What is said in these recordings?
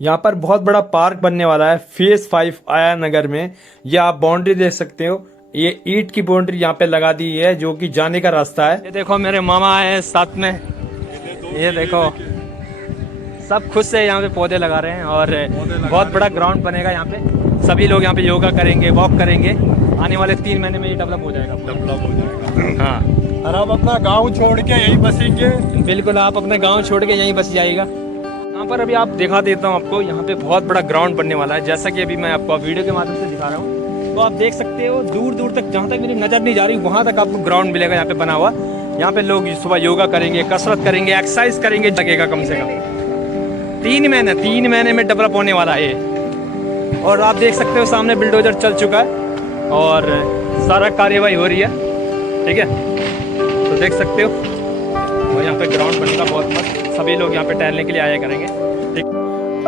यहाँ पर बहुत बड़ा पार्क बनने वाला है फेज 5 आया नगर में। ये आप बाउंड्री देख सकते हो, ये ईंट की बाउंड्री यहाँ पे लगा दी है जो कि जाने का रास्ता है। ये देखो मेरे मामा आए हैं साथ में, ये देखो सब खुद से यहाँ पे पौधे लगा रहे हैं और बहुत बड़ा ग्राउंड बनेगा यहाँ पे। सभी लोग यहाँ पे योगा करेंगे, वॉक करेंगे। आने वाले 3 महीने में ये डेवलप हो जाएगा। हाँ, और आप अपना गांव छोड़ के यहीं बसेंगे? बिल्कुल, आप अपने गांव छोड़ के यहीं बस जाइएगा। यहाँ पर अभी आप दिखा देता हूँ आपको, यहाँ पे बहुत बड़ा ग्राउंड बनने वाला है, जैसा कि अभी मैं आपको वीडियो के माध्यम से दिखा रहा हूँ। तो आप देख सकते हो दूर दूर तक, जहाँ तक मेरी नज़र नहीं जा रही वहाँ तक आपको ग्राउंड मिलेगा यहाँ पे बना हुआ। यहाँ पे लोग सुबह योगा करेंगे, कसरत करेंगे, एक्सरसाइज करेंगे। लगेगा कम से कम 3 महीने में डेवलप होने वाला है ये। और आप देख सकते हो सामने बिल्डोजर चल चुका है और सारा कार्यवाही हो रही है, ठीक है। तो देख सकते हो, और यहाँ पे ग्राउंड बनेगा बहुत मस्त, सभी लोग यहाँ पे टहलने के लिए आया करेंगे, ठीक।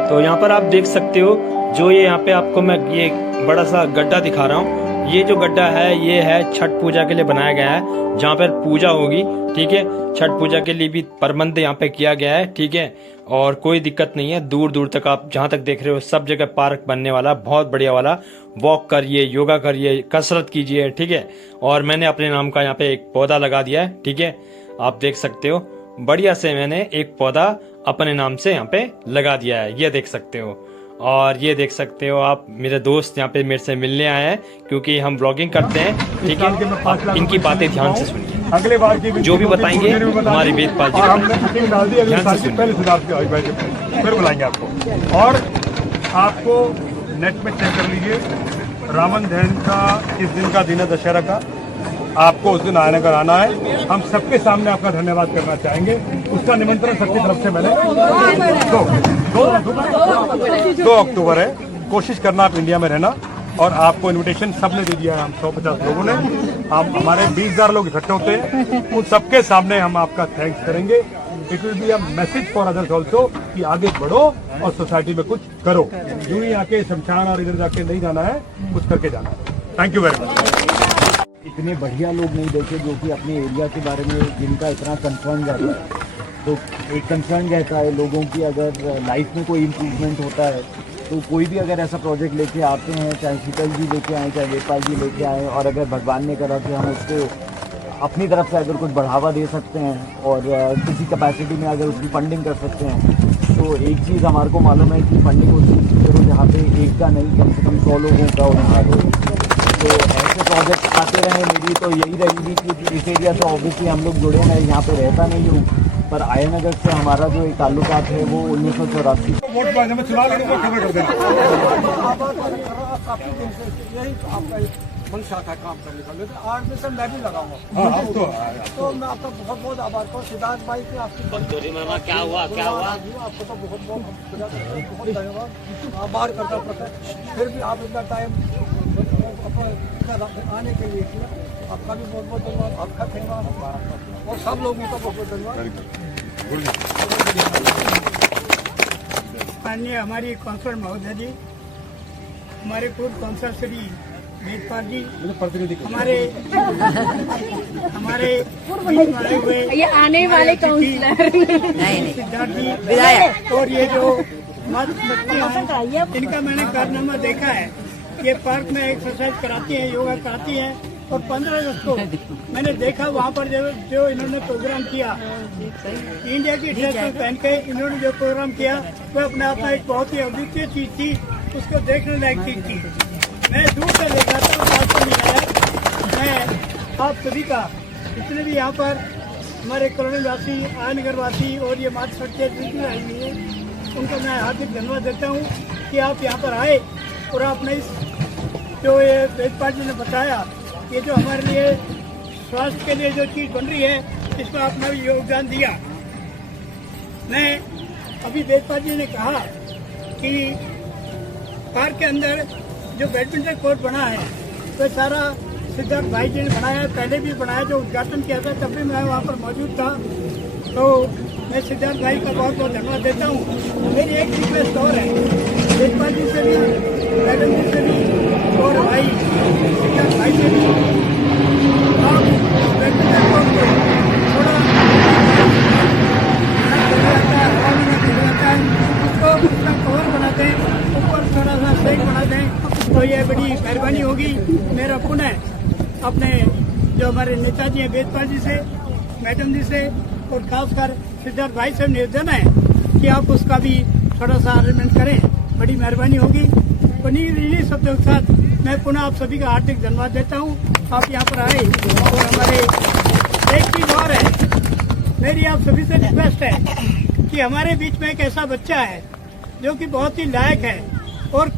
तो यहाँ पर आप देख सकते हो, जो ये यहाँ पे आपको मैं ये बड़ा सा गड्ढा दिखा रहा हूँ, ये जो गड्ढा है ये है छठ पूजा के लिए बनाया गया है, जहाँ पर पूजा होगी, ठीक है। छठ पूजा के लिए भी प्रबंध यहाँ पे किया गया है, ठीक है। और कोई दिक्कत नहीं है, दूर दूर तक आप जहाँ तक देख रहे हो सब जगह पार्क बनने वाला, बहुत बढ़िया वाला। वॉक करिए, योगा करिए, कसरत कीजिए, ठीक है। और मैंने अपने नाम का यहाँ पे एक पौधा लगा दिया है, ठीक है। आप देख सकते हो, बढ़िया से मैंने एक पौधा अपने नाम से यहाँ पे लगा दिया है, ये देख सकते हो। और ये देख सकते हो आप, मेरे दोस्त यहाँ पे मेरे से मिलने आए हैं क्योंकि हम ब्लॉगिंग करते हैं, ठीक है। इनकी बातें ध्यान से सुनिए, अगले बार की जो भी बताएंगे हमारे वेदपाल जी फिर बुलाएंगे आपको। और आपको नेट में चेक कर लीजिए, रावण दहन का इस दिन का दिन है, दशहरा का। आपको उस दिन आने का आना है। हम सबके सामने आपका धन्यवाद करना चाहेंगे। उसका निमंत्रण सबकी तरफ से मैंने 2 अक्टूबर है। कोशिश करना आप इंडिया में रहना, और आपको इनविटेशन सबने दे दिया है। हम 150 लोगों ने, हम हमारे 20,000 लोग इकट्ठे होते हैं, उन सबके सामने हम आपका थैंक्स करेंगे। It will be a message for others also कि आगे बढ़ो और सोसाइटी में कुछ करो। यूं ही आके शमशान और इधर जाके नहीं जाना है, कुछ करके जाना है। Thank you very much. इतने बढ़िया लोग नहीं देखे जो कि अपने एरिया के बारे में जिनका इतना कंसर्न रहता है। तो एक कंसर्न रहता है लोगों की, अगर लाइफ में कोई इम्प्रूवमेंट होता है तो कोई भी अगर ऐसा प्रोजेक्ट लेके आते हैं, चाहे शीतल जी लेके आए, चाहे वेदपाल जी लेके आए, और अगर भगवान ने करा कि हम उसको अपनी तरफ से अगर कुछ बढ़ावा दे सकते हैं और किसी कैपेसिटी में अगर उसकी फंडिंग कर सकते हैं, तो एक चीज़ हमारे को मालूम है कि फंडिंग उस चीज़ की करो जहाँ पे एक का नहीं, कम से कम 100 लोगों का उठा दो। तो ऐसे प्रोजेक्ट आते रहे। मेरी तो यही रहेगी कि इस एरिया से ऑब्वियसली हम लोग जुड़े हैं, यहाँ पे रहता नहीं हूँ, पर आयनगर से हमारा जो एक ताल्लुकात है वो 1984 वोट पाने में चुनाव लड़ूंगा, खबर कर देना। मंशा था काम करने का, लेकिन आज में से मैं भी लगाऊंगा। तो मैं आपका बहुत बहुत आभार करता हूँ सिद्धार्थ भाई की, आपकी क्या हुआ आपको तो बहुत बहुत धन्यवाद, आभार करता हूँ। फिर भी आप इतना टाइम आने के लिए किया, आपका भी बहुत बहुत धन्यवाद, आपका धन्यवाद और सब लोगों का बहुत बहुत धन्यवाद। माननीय हमारी काउंसलर महोदय जी, हमारे पूर्व काउंसलर श्री वेदपाल जी, हमारे हुए ये आने वाले काउंसलर सिद्धार्थ जी विधायक, और ये जो इनका मैंने कारनामा देखा है। ये पार्क में एक्सरसाइज कराती हैं, योगा कराती हैं, और 15 अगस्त को मैंने देखा वहाँ पर जो इन्होंने प्रोग्राम किया, इंडिया की ड्रेस पहन के इन्होंने जो प्रोग्राम किया, वो अपने आप में एक बहुत ही अद्वितीय चीज थी, उसको देखने लायक चीज थी। मैं दूर से देखा था, आज तो नहीं आया। मैं आप सभी का, जितने भी यहाँ पर हमारे कॉलोनी वासी, आयनगर वासी और ये मात्र सड़कें जितनी आई हुई है, उनको मैं हार्दिक धन्यवाद देता हूँ कि आप यहाँ पर आए और आपने इस जो ये वेदपाल जी ने बताया, ये जो हमारे लिए स्वास्थ्य के लिए जो चीज़ बन रही है, इसमें आपने भी योगदान दिया। मैं अभी वेदपाल जी ने कहा कि पार्क के अंदर जो बैडमिंटन कोर्ट बना है, तो सारा सिद्धार्थ भाई जी ने बनाया, पहले भी बनाया, जो उद्घाटन किया था तब भी मैं वहाँ पर मौजूद था। तो मैं सिद्धार्थ भाई का बहुत बहुत धन्यवाद देता हूँ। मेरी एक रिक्वेस्ट और है, वेदपाल जी से भी, मैडम जी से भी और भाई सिद्धार्थ भाई से भी, आप बैडमिंटन कोर्ट को थोड़ा जाता है, उसको उसका कवर बना मेहरबानी होगी मेरा पुनः अपने जो हमारे नेताजी हैं वेदपाल जी से, मैडम जी से और खासकर सिद्धार्थ भाई से निवेदन है कि आप उसका भी थोड़ा सा अरेंजमेंट करें, बड़ी मेहरबानी होगी। इन्हीं शब्दों के साथ मैं पुनः आप सभी का हार्दिक धन्यवाद देता हूँ। आप यहाँ पर आए और हमारे एक चीज और है, मेरी आप सभी से रिक्वेस्ट है कि हमारे बीच में एक ऐसा बच्चा है जो कि बहुत ही लायक है और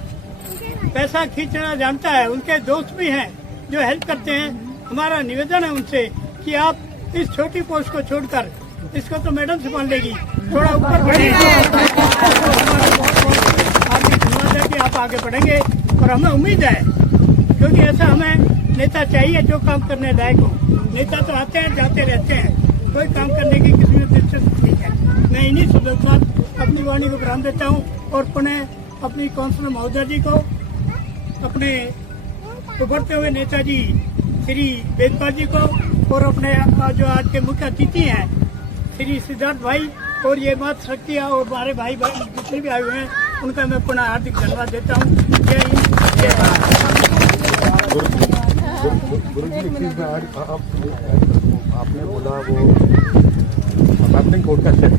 पैसा खींचना जानता है, उनके दोस्त भी हैं जो हेल्प करते हैं। हमारा निवेदन है उनसे कि आप इस छोटी पोस्ट को छोड़कर, इसको तो मैडम संभाल लेगी, थोड़ा ऊपर बढ़िए। आपकी धन्यवाद है कि आप आगे बढ़ेंगे और हमें उम्मीद है, क्योंकि ऐसा हमें नेता चाहिए जो काम करने लायक हो। नेता तो आते हैं जाते रहते हैं, कोई काम करने की किसी में दिलचस्पी नहीं है। मैं इन्हीं शब्दों के साथ अपनी वाणी को विराम देता हूँ और पुनः अपनी काउंसिलर महोदय जी को, अपने उभरते हुए नेताजी श्री वेदपाल जी को और अपने जो आज के मुख्य अतिथि हैं श्री सिद्धार्थ भाई और ये मातृशक्तियाँ और हमारे भाई जितने भी आए हुए हैं उनका मैं पुनः हार्दिक धन्यवाद देता हूँ। जय हिंद, जय भारत। गुरु जी एक चीज आपने बोला वो मैपिंग कोड का चेक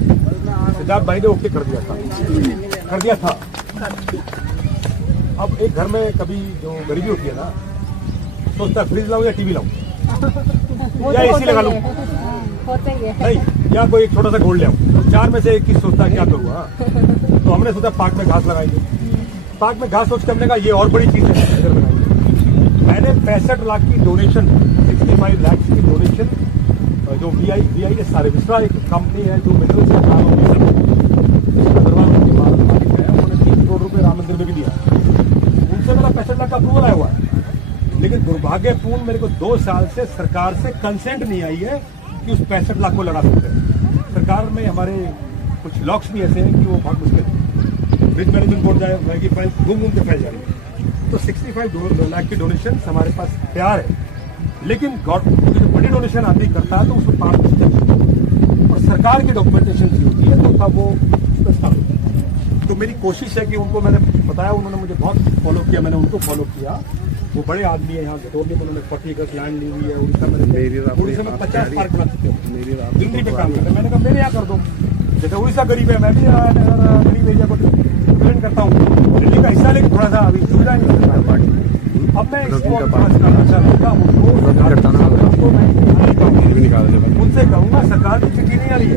सिद्धार्थ भाई ने ओके कर दिया था। अब एक घर में कभी जो गरीबी होती है ना, सोचता है फ्रिज लाऊं या टीवी लाऊं या एसी लगा लूं, नहीं, या कोई एक छोटा सा गोल्ड ले आऊं। चार में से एक चीज सोचता है क्या करूंगा। तो हमने सोचा पार्क में घास लगाएंगे। पार्क में घास सोच के हमने कहा ये और बड़ी चीज है, इधर बनाएंगे। मैंने 65 लाख की डोनेशन, 65 लाख की डोनेशन जो VI सारे विस्ट्रा एक कंपनी है जो मिडिल से काम होती है, उन्होंने 3 करोड़ रुपए राम मंदिर में भी दिया। उनसे मेरा 65 लाख का अप्रूवल आया हुआ है, लेकिन दुर्भाग्यपूर्ण मेरे को 2 साल से सरकार से कंसेंट नहीं आई है कि उस 65 लाख को लगा सकते हैं। सरकार में हमारे कुछ लॉक्स भी ऐसे हैं कि वो बहुत मुश्किल है। ब्रिज मैनेजमेंट बोर्ड जाएगी फाइल घूम घूम के फैल जाएगी। तो 65 लाख की डोनेशन हमारे पास तैयार है, लेकिन गवर्नमेंट जो बड़ी डोनेशन आदमी करता है तो उसमें पारदर्शिता और सरकार की डॉक्यूमेंटेशन की होती है, तो तब वो प्रस्ताव होता है। तो मेरी कोशिश है कि उनको मैंने बताया, उन्होंने मुझे बहुत फॉलो किया, मैंने उनको फॉलो किया। वो बड़े आदमी है यहाँ घटोर में, उन्होंने 40 एकड़ लैंड ली हुई है उड़ीसा में। उड़ीसा में 50 पार्क बना सकते हो, दिल्ली पे काम करते हैं। मैंने कहा मेरे यहाँ कर दो, जैसे उड़ीसा गरीब है, मैं भी गरीब एरिया को रिप्रेजेंट करता हूँ, दिल्ली का हिस्सा, लेकिन थोड़ा सा अभी सुविधा नहीं मिलता है। अब मैं इसको अच्छा लगता उनसे कहूँगा, सरकार की चिट्ठी नहीं आ रही है,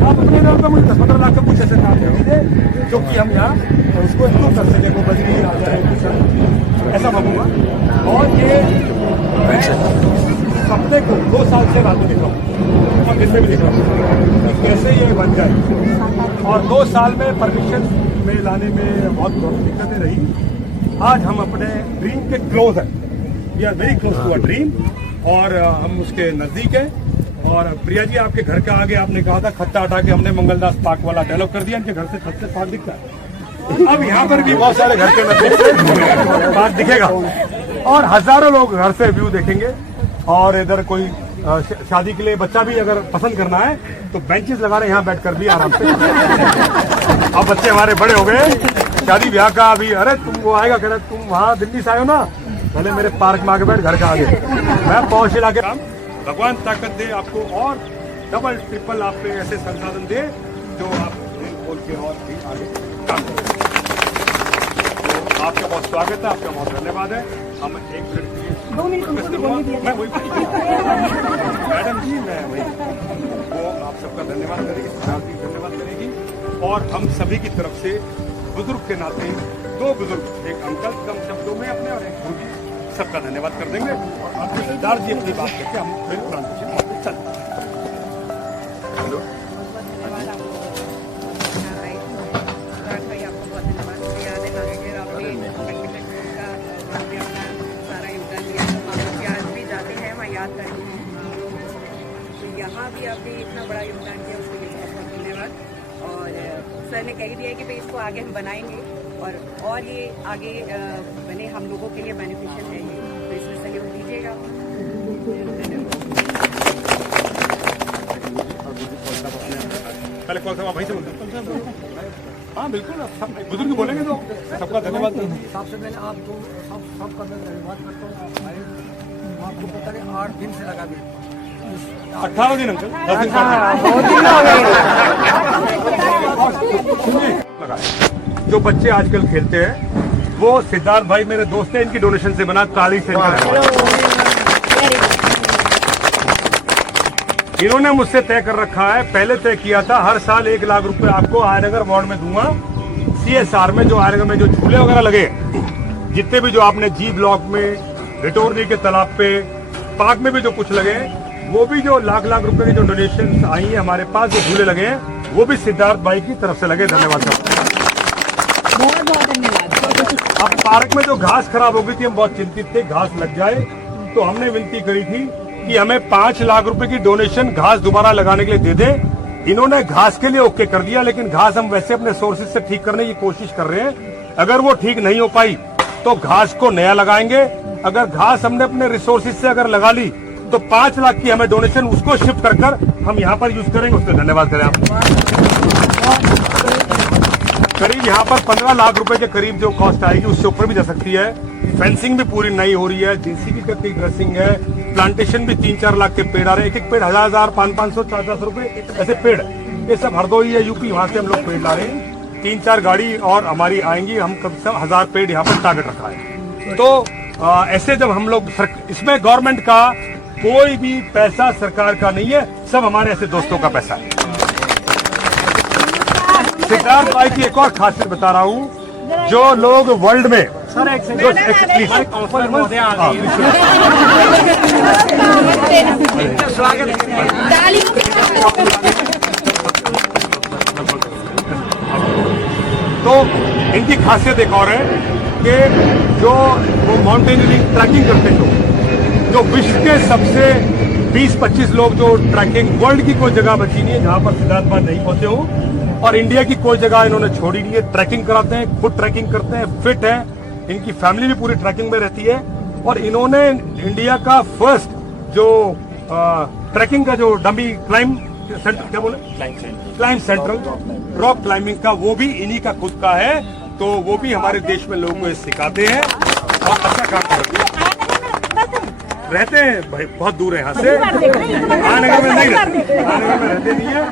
आप अपने नाम पर मुझे 10-15 लाख का कुछ ऐसे काम कर दीजिए जो कि हम यहाँ उसको इम्प्रूव कर सकें, को बजरी आ जाए कुछ ऐसा मांगूंगा। और ये मैं सपने को 2 साल से रात में दिख रहा हूँ और दिन में भी दिख रहा हूँ कि कैसे ये बन जाए। और 2 साल में परमिशन में लाने में बहुत दिक्कतें रही। आज हम अपने ड्रीम के क्लोज हैं, we are very close to a dream, और हम उसके नजदीक हैं। और प्रिया जी, आपके घर के आगे आपने कहा था खत्ता हटा के हमने मंगलदास पार्क वाला डेवलप कर दिया, इनके घर से खत से पार्क दिखता है। अब यहाँ पर भी बहुत सारे घर के नजदीक पार्क दिखेगा और हजारों लोग घर से व्यू देखेंगे। और इधर कोई शादी के लिए बच्चा भी अगर पसंद करना है तो बेंचेस लगा रहे हैं, यहाँ बैठकर भी आराम से। अब बच्चे हमारे बड़े हो गए, शादी ब्याह का अभी, अरे तुम वो आएगा, कह रहे तुम वहाँ दिल्ली से आए हो ना, पहले मेरे पार्क में आके बैठ, घर का आगे मैं पहुंच ला के। भगवान ताकत दे आपको और डबल ट्रिपल आप पे ऐसे संसाधन दे जो आप दिल खोल के और भी आगे काम करें। तो आपका बहुत स्वागत है, आपका बहुत धन्यवाद है। हम 1 मिनट के लिए 2 मिनट मैं वही मैडम जी, मैं वही वो आप सबका धन्यवाद करेगी, सरकार की धन्यवाद करेगी। और हम सभी की तरफ से बुजुर्ग के नाते 2 बुजुर्ग, एक अंकल कम शब्दों में अपने और एक बूढ़ी, सबका धन्यवाद कर देंगे। और आपके सिद्धार्थ जी अपनी बात करके हम फिर प्लांटेशन चलते हैं। हेलो यहाँ भी आपने इतना बड़ा योगदान दिया, उसके लिए बहुत बहुत धन्यवाद। और सर ने कह दिया कि भाई इसको आगे हम बनाएंगे और ये आगे बने, हम लोगों के लिए बेनिफिशियल है ये, तो इसमें सहयोग दीजिएगा। पहले कौन सा वहीं से बोलते? हाँ बिल्कुल, सब बुजुर्ग बोलेंगे तो सबका धन्यवाद। धन्यवाद सबसे पहले आपको सबका मैं धन्यवाद करता हूँ। आप आए, आपको पता नहीं 8 दिन से लगा भी 18 दिन अंकल 10 दिन लगाए। जो बच्चे आजकल खेलते हैं वो सिद्धार्थ भाई मेरे दोस्त हैं, इनकी डोनेशन से बना काली सेंटर है। इन्होंने मुझसे तय कर रखा है, पहले तय किया था हर साल 1 लाख रुपए आपको आयनगर वार्ड में दूंगा। CSR में जो आयनगर में जो झूले वगैरह लगे, जितने भी जो आपने जी ब्लॉक में, रिटोरनी के तालाब पे, पार्क में भी जो कुछ लगे, वो भी जो लाख रुपए की जो डोनेशन आई है हमारे पास, जो झूले लगे हैं वो भी सिद्धार्थ भाई की तरफ से लगे। धन्यवाद सर। बहुत बहुत धन्यवाद। अब पार्क में जो घास खराब हो गई थी, हम बहुत चिंतित थे घास लग जाए, तो हमने विनती करी थी कि हमें 5 लाख रुपए की डोनेशन घास दोबारा लगाने के लिए दे दें। इन्होंने घास के लिए ओके कर दिया, लेकिन घास हम वैसे अपने सोर्सेज से ठीक करने की कोशिश कर रहे हैं। अगर वो ठीक नहीं हो पाई तो घास को नया लगाएंगे। अगर घास हमने अपने रिसोर्सेज से अगर लगा ली तो 5 लाख की हमें डोनेशन उसको शिफ्ट कर हम यहाँ पर यूज करेंगे। उससे धन्यवाद करें आप। करीब यहाँ पर 15 लाख रुपए के करीब जो कॉस्ट आएगी उससे ऊपर भी जा सकती है। फेंसिंग भी पूरी नई हो रही है, JCB का ड्रेसिंग है, प्लांटेशन भी 3-4 लाख के पेड़ आ रहे हैं। एक पेड़ 1000, 500, 400 रुपए ऐसे पेड़। ये सब हरदोई है, यूपी, वहां से हम लोग पेड़ ला रहे हैं। 3-4 गाड़ी और हमारी आएंगी। हम कम से कम 1000 पेड़ यहाँ पर टारगेट रखा है। तो ऐसे जब हम लोग इसमें गवर्नमेंट का कोई भी पैसा सरकार का नहीं है, सब हमारे ऐसे दोस्तों का पैसा है। सिद्धार्थ भाई की एक और खासियत बता रहा हूँ, जो लोग वर्ल्ड में तो इनकी खासियत एक और है कि जो वो माउंटेनियरिंग ट्रैकिंग करते हैं, जो विश्व के सबसे 20-25 लोग जो ट्रैकिंग, वर्ल्ड की कोई जगह बची नहीं है जहां पर सिद्धार्थ भाई नहीं पहुंचे हो, और इंडिया की कोई जगह इन्होंने छोड़ी नहीं है। ट्रैकिंग कराते हैं, खुद ट्रैकिंग करते हैं, फिट है, इनकी फैमिली भी पूरी ट्रैकिंग में रहती है। और इन्होंने इंडिया का फर्स्ट जो ट्रैकिंग का जो डमी क्लाइंब सेंटर, क्या बोले, क्लाइंब सेंटर, रॉक क्लाइंबिंग का, वो भी इन्हीं का खुद का है। तो वो भी हमारे देश में लोगों को सिखाते हैं और अच्छा काम करते हैं। रहते हैं भाई बहुत दूर है यहाँ से, आनगर में नहीं रहते, आनगर में रहते नहीं है,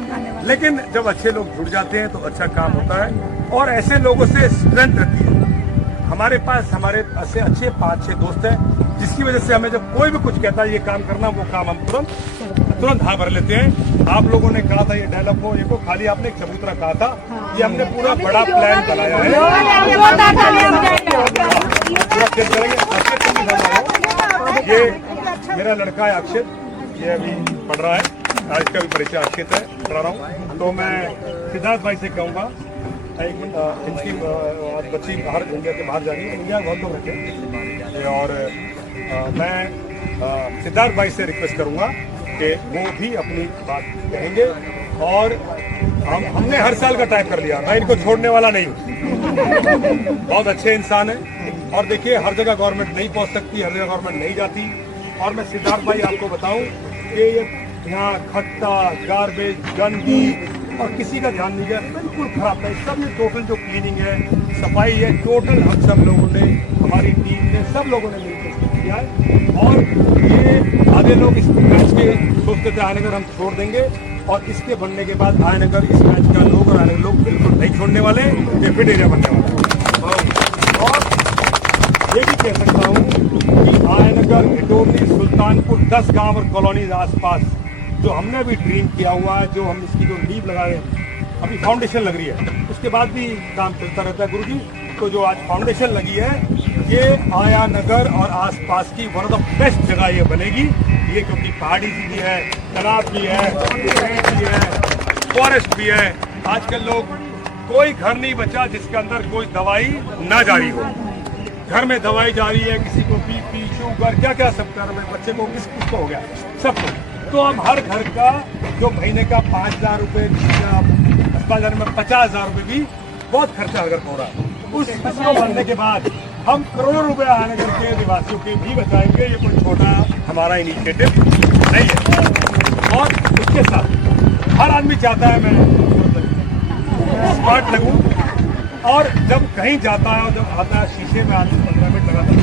लेकिन जब अच्छे लोग जुड़ जाते हैं तो अच्छा काम होता है। और ऐसे लोगों से स्ट्रेंथ रहती है। हमारे पास हमारे ऐसे अच्छे 5-6 दोस्त हैं, जिसकी वजह से हमें जब कोई भी कुछ कहता है ये काम करना, वो काम हम तुरंत हाँ भर लेते हैं। आप लोगों ने कहा था ये डेवलप हो, ये को खाली आपने एक चबूतरा कहा था, ये हमने पूरा बड़ा प्लान बनाया है। ये मेरा लड़का है अक्षित, ये अभी पढ़ रहा है, आज का भी परिचय अक्षित है, पढ़ा रहा हूँ। तो मैं सिद्धार्थ भाई से कहूँगा, एक मिनट, इनकी बच्ची बाहर इंडिया के बाहर जा रही है, इंडिया बहुत लोग रहते हैं, और मैं सिद्धार्थ भाई से रिक्वेस्ट करूँगा कि वो भी अपनी बात कहेंगे। और हमने हर साल का टाइम कर लिया, मैं इनको छोड़ने वाला नहीं हूँ। बहुत अच्छे इंसान है। और देखिए, हर जगह गवर्नमेंट नहीं पहुंच सकती, हर जगह गवर्नमेंट नहीं जाती। और मैं सिद्धार्थ भाई आपको बताऊं कि ये यहाँ खट्टा, गार्बेज, गंदगी और किसी का ध्यान नहीं गया, बिल्कुल खराब है। सब में टोटल जो क्लीनिंग है, सफाई है, टोटल हम सब लोगों ने, हमारी टीम ने, सब लोगों ने मिलकर किया है। और ये आधे लोग इस मैच के सोचते थे आयनगर हम छोड़ देंगे, और इसके बनने के बाद आयनगर, इस मैच का लोग और आयनगर लोग बिल्कुल नहीं छोड़ने वाले, ये फिट एरिया बनने वाला है। और ये भी कह सकता हूँ कि आयनगर, इटोरनी, सुल्तानपुर, 10 गांव और कॉलोनीज आसपास जो हमने भी ड्रीम किया हुआ है, जो हम इसकी जो नींव लगाए, अभी फाउंडेशन लग रही है, उसके बाद भी काम चलता रहता है गुरुजी। तो जो आज फाउंडेशन लगी है, ये आयनगर और आसपास की वन ऑफ द बेस्ट जगह ये बनेगी। ये क्योंकि पहाड़ी भी है, तालाब भी है, फॉरेस्ट भी है। आजकल लोग, कोई घर नहीं बचा जिसके अंदर कोई दवाई ना जारी हो। घर में दवाई जा रही है, किसी को BP, शुगर, क्या क्या सब कर रहे, बच्चे को किसको हो गया, सबको। तो अब हर घर का जो महीने का 5000 रुपये, अस्पताल में 50,000 रुपये भी बहुत खर्चा अगर हो रहा है, उसको बनने के बाद हम करोड़ों रुपए आयनगर के निवासियों के भी बचाएंगे। ये कोई छोटा हमारा इनिशिएटिव नहीं है। और उसके साथ हर आदमी चाहता है मैं स्मार्ट लगूं, और जब कहीं जाता है और जब आता है शीशे में आदमी 15 मिनट लगाता है,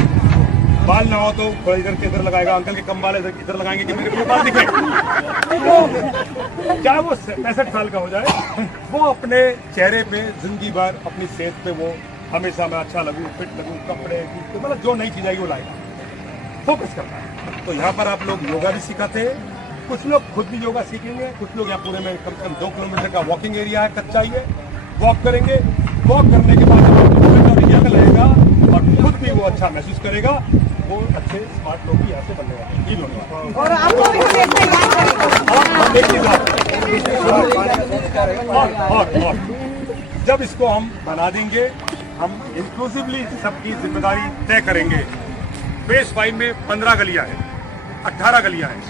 बाल ना हो तो थोड़ा इधर के इधर लगाएगा, अंकल के कम बाल इधर लगाएंगे कि मेरे को बाल दिखे। तो चाहे वो 65 साल का हो जाए, वो अपने चेहरे पे जिंदगी भर अपनी सेहत पे वो हमेशा मैं अच्छा लगूं, फिट लगूं, कपड़े जूते, मतलब जो नई चीज आएगी वो लाएगा, फोकस करता है। तो यहाँ पर आप लोग योगा भी सिखाते हैं, कुछ लोग खुद भी योगा सीखेंगे, कुछ लोग यहाँ पूरे में कम से कम 2 किलोमीटर का वॉकिंग एरिया है, कच्चा ही है, वॉक करेंगे। वॉक करने के बाद यंग रहेगा और खुद भी वो अच्छा महसूस करेगा, वो अच्छे स्मार्ट लोग भी यहाँ से बनने वाले हैं, होने वाले हैं। और आपको भी स्टेज पे याद करेगा। और एक चीज और जब इसको हम बना देंगे, हम इंक्लूसिवली सबकी जिम्मेदारी तय करेंगे। फेज 5 में 15 गलियां हैं, 18 गलियां हैं।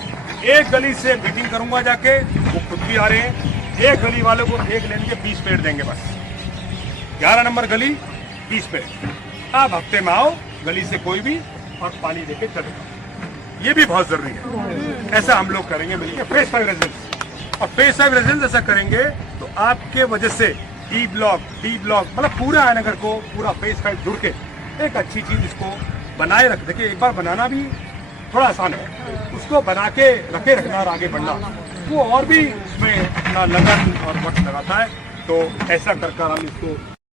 एक गली से मीटिंग करूंगा जाके, वो खुद भी आ रहे हैं। एक गली वालों को एक लेन के 20 पेड़ देंगे बस। 11 नंबर गली 20 पेड़। आप हफ्ते में आओ, गली से कोई भी, और पानी देके चलेगा। ये भी बहुत जरूरी है। ऐसा हम लोग करेंगे मिलकर फेज 5 रेजिडेंस। और फेज 5 रेजिडेंस ऐसा करेंगे तो आपके वजह से डी ब्लॉक मतलब पूरा आयनगर को पूरा फेज 5 जुड़ के एक अच्छी चीज इसको बनाए रख। देखिए, एक बार बनाना भी थोड़ा आसान है, उसको बना के रखे रखना और आगे बढ़ना वो और भी उसमें अपना लगन और वक्त लगाता है। तो ऐसा कर हम इसको